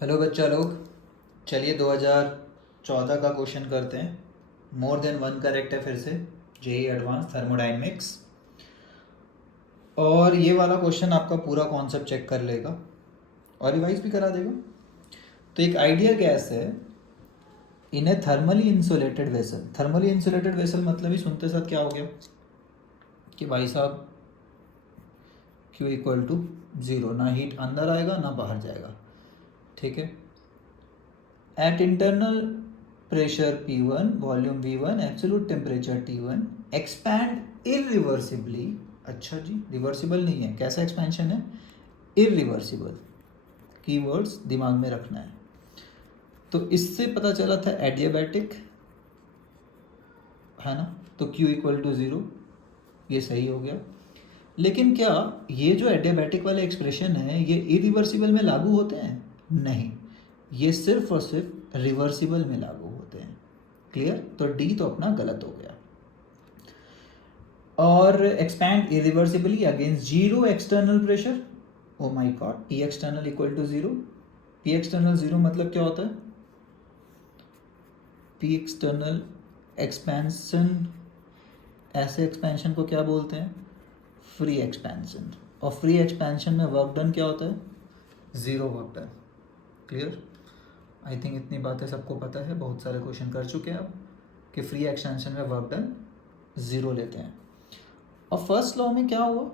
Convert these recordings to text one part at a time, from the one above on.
Hello बच्चा लोग, चलिए 2014 का क्वेश्चन करते हैं। मोर देन वन करेक्ट है फिर से, जेई एडवांस थर्मोडाइनमिक्स। और ये वाला क्वेश्चन आपका पूरा कॉन्सेप्ट चेक कर लेगा और रिवाइज भी करा देगा। तो एक आइडियल गैस है in a thermally insulated vessel. Thermally insulated vessel मतलब ही सुनते साथ क्या हो गया कि भाई साहब Q इक्वल टू ज़ीरो, ना हीट अंदर आएगा ना बाहर जाएगा। ठीक है। At internal pressure P1, volume V1, absolute temperature T1, expand irreversibly। अच्छा जी, रिवर्सिबल नहीं है, कैसा एक्सपेंशन है? इरिवर्सिबल। कीवर्ड्स दिमाग में रखना है। तो इससे पता चला था एडियाबैटिक है ना, तो Q इक्वल टू ज़ीरो, ये सही हो गया। लेकिन क्या ये जो एडियाबैटिक वाले एक्सप्रेशन है ये इरिवर्सिबल में लागू होते हैं? नहीं, ये सिर्फ और सिर्फ रिवर्सिबल में लागू होते हैं। क्लियर? तो डी तो अपना गलत हो गया। और expand irreversibly against zero external pressure. Oh my God, P external equal to zero. P external zero मतलब क्या होता है? पी एक्सटर्नल एक्सपेंशन, ऐसे एक्सपेंशन को क्या बोलते हैं? Free expansion. और फ्री एक्सपेंशन में वर्क डन क्या होता है? Zero work done. Clear? I think इतनी बातें सबको पता है, बहुत सारे क्वेश्चन कर चुके हैं अब कि फ्री एक्सटेंशन में वर्क डन ज़ीरो लेते हैं। और फर्स्ट लॉ में क्या हुआ?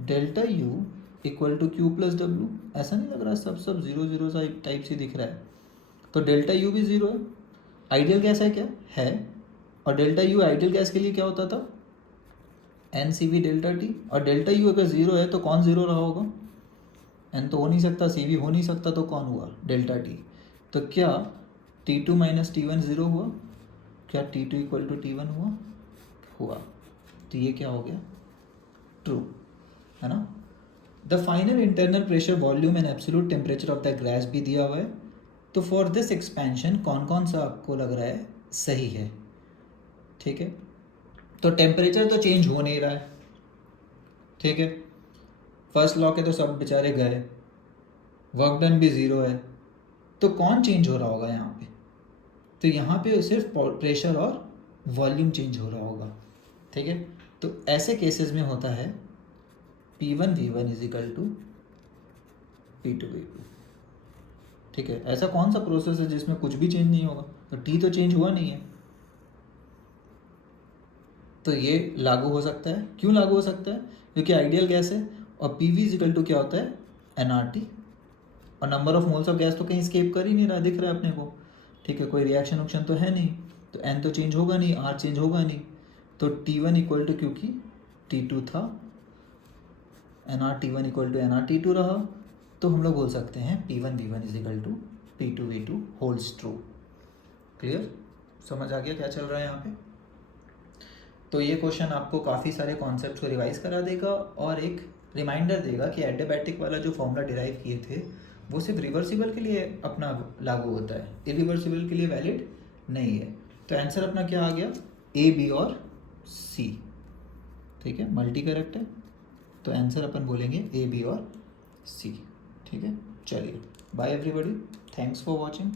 Delta U equal to Q plus W. ऐसा नहीं लग रहा है सब ज़ीरो ज़ीरो सा टाइप से दिख रहा है? तो डेल्टा यू भी ज़ीरो है। आइडियल गैस है क्या? है। और डेल्टा यू आइडियल गैस के लिए क्या होता था? N C V delta T. और डेल्टा यू अगर ज़ीरो है तो कौन ज़ीरो रहा होगा? एन तो हो नहीं सकता, सी वी हो नहीं सकता, तो कौन हुआ? Delta T. तो क्या T two minus T one zero हुआ? क्या T two equal to T one हुआ? हुआ। तो ये क्या हो गया? ट्रू, है ना। The final internal pressure, volume and absolute temperature of the gas भी दिया हुआ है। तो फॉर दिस एक्सपेंशन कौन कौन सा आपको लग रहा है सही है? ठीक है। तो टेम्परेचर तो चेंज हो नहीं रहा है। ठीक है। फर्स्ट लॉ के तो सब बेचारे गए, वर्क डन भी ज़ीरो है। तो कौन चेंज हो रहा होगा यहाँ पे? तो यहाँ पे सिर्फ प्रेशर और वॉल्यूम चेंज हो रहा होगा। ठीक है। तो ऐसे केसेस में होता है P1 V1 is equal to P2 V2। ठीक है। ऐसा कौन सा प्रोसेस है जिसमें कुछ भी चेंज नहीं होगा? तो T तो चेंज हुआ नहीं है, तो ये लागू हो सकता है। क्यों लागू हो सकता है? क्योंकि आइडियल गैस है और PV इज इक्वल टू क्या होता है? nRT। और number of moles of gas तो कहीं स्केप कर ही नहीं रहा, दिख रहा है अपने को। ठीक है, कोई रिएक्शन उक्शन तो है नहीं, तो N तो चेंज होगा नहीं, R चेंज होगा नहीं। तो T1 इक्वल टू, क्योंकि T2 था, NR T1 equal to NR T2 रहा। तो हम लोग बोल सकते हैं P1 V1 is equal to P2 V2 holds true. Clear? समझ आ गया क्या चल रहा है यहाँ पे? तो ये क्वेश्चन आपको काफ़ी सारे कॉन्सेप्ट्स को रिवाइज करा देगा और एक रिमाइंडर देगा कि एडियाबैटिक वाला जो फॉर्मूला डिराइव किए थे वो सिर्फ रिवर्सिबल के लिए अपना लागू होता है, इरिवर्सिबल के लिए वैलिड नहीं है। तो आंसर अपना क्या आ गया? ए, बी और सी। ठीक है, मल्टी करेक्ट है, तो आंसर अपन बोलेंगे ए, बी और सी। ठीक है, चलिए bye everybody, thanks for watching.